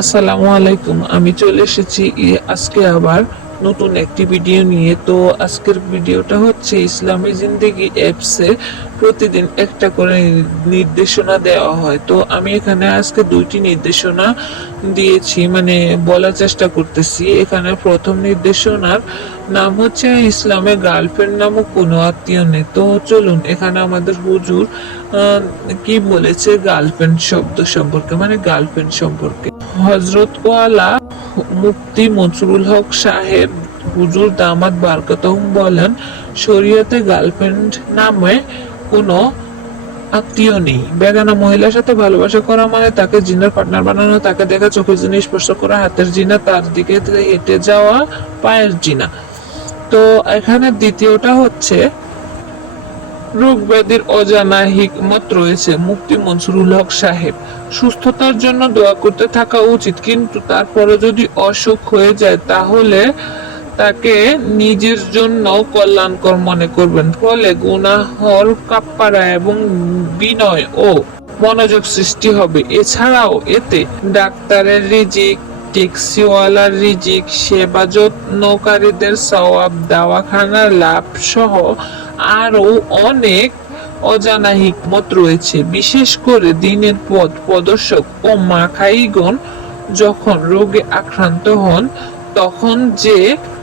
আসসালামু আলাইকুম। আমি চলে এসেছি আজকে আবার নতুন একটি ভিডিও নিয়ে। তো আজকের ভিডিওটা হচ্ছে ইসলামী জিন্দেগি অ্যাপসে প্রতিদিন একটা করে নির্দেশনা দেওয়া হয়। তো আমি এখানে আজকে দুইটি নির্দেশনা দিয়েছি, মানে বলার চেষ্টা করতেছি। এখানে প্রথম নির্দেশনার নাম হচ্ছে ইসলামে গার্লফ্রেন্ড নামক কোনো আত্মীয় নেই। তো চলুন এখানে আমাদের হুজুর কি বলেছে গার্লফ্রেন্ড শব্দ সম্পর্কে, মানে গার্লফ্রেন্ড সম্পর্কে। হযরত ওয়ালা মুফতি মনসুরুল হক সাহেব হুজুর দামাত বারকাতুহুম বলেন, শরীয়তে গার্লফ্রেন্ড নামে কোনো আত্মীয় নেই। বেগানা মহিলার সাথে ভালোবাসা করা মানে তাকে জিনার পার্টনার বানানো, তাকে দেখা, চোখের জিনিস স্পর্শ করা, হাতের জিনা, তার দিকে হেঁটে যাওয়া, পায়ের জিনা। তো এখানে দ্বিতীয়টা হচ্ছে রোগ ব্যাধির অজানা হিকমত রয়েছে। মুফতি মনসুরুল হক সাহেব, সুস্থতার জন্য দোয়া করতে থাকা উচিত, কিন্তু তারপরে যদি অসুখ হয়ে যায় তাহলে তাকে নিজের জন্য কল্যাণকর মনে করবেন। ফলে গুনাহর কাপ্পারা এবং বিনয় ও মনোযোগ সৃষ্টি হবে। এছাড়াও এতে ডাক্তারের রিজিক, ট্যাক্সিওয়ালার রিজিক, সেবা যত্নকারীদের সওয়াব, দাওয়াখানার লাভ সহ আরো অনেক অজানা হিকমত রয়েছে। বিশেষ করে দিনের পথ প্রদর্শক ও মাখাইগণ যখন রোগে আক্রান্ত হন তখন যে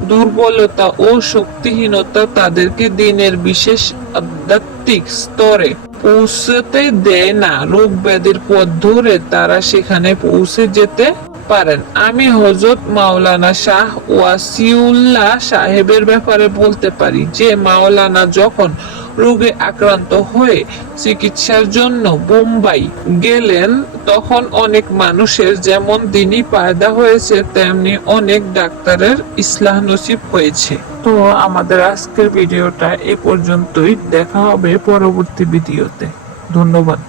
দুর্বলতা ও শক্তিহীনতা তাদেরকে দিনের বিশেষ আধ্যাত্মিক স্তরে পৌঁছতে দেয় না, রোগ ব্যাধির পথ ধরে তারা সেখানে পৌঁছে যেতে পারেন। আমি হযরত মাওলানা শাহ ওয়াসিউল্লাহ সাহেবের ব্যাপারে বলতে পারি যে মাওলানা যখন রোগে আক্রান্ত হয়ে চিকিৎসার জন্য বোম্বাই গেলেন তখন অনেক মানুষের যেমন দিনই পায়দা হয়েছে তেমনি অনেক ডাক্তারের ইসলাহ নসিব হয়েছে। তো আমাদের আজকের ভিডিওটা এ পর্যন্তই। দেখা হবে পরবর্তী ভিডিওতে। ধন্যবাদ।